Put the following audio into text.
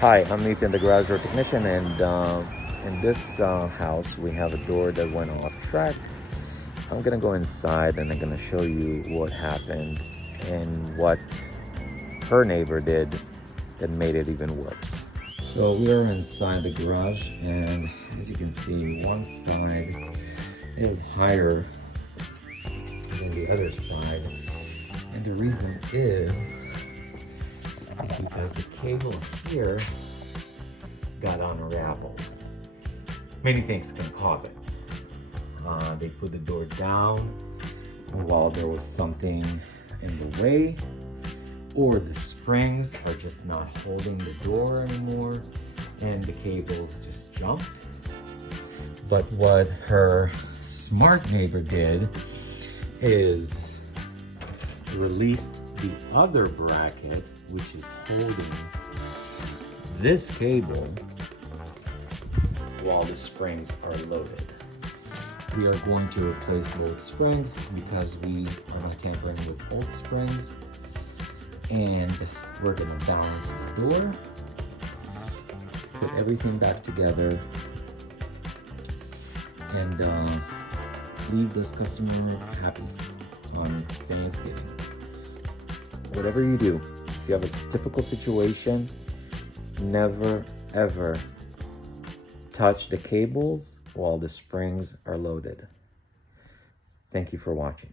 Hi, I'm Ethan, the garage door technician, and in this house we have a door that went off track. I'm gonna go inside and I'm gonna show you what happened and what her neighbor did that made it even worse. So we are inside the garage, and as you can see, one side is higher than the other side, and the reason is because the cable here got unraveled. Many things can cause it. They put the door down while there was something in the way, or the springs are just not holding the door anymore and the cables just jumped. But what her smart neighbor did is released the other bracket, which is holding this cable while the springs are loaded. We are going to replace both springs because we are not tampering with old springs, and we're going to balance the door, put everything back together, and leave this customer happy on Thanksgiving. Whatever you do, if you have a typical situation, never ever touch the cables while the springs are loaded. Thank you for watching.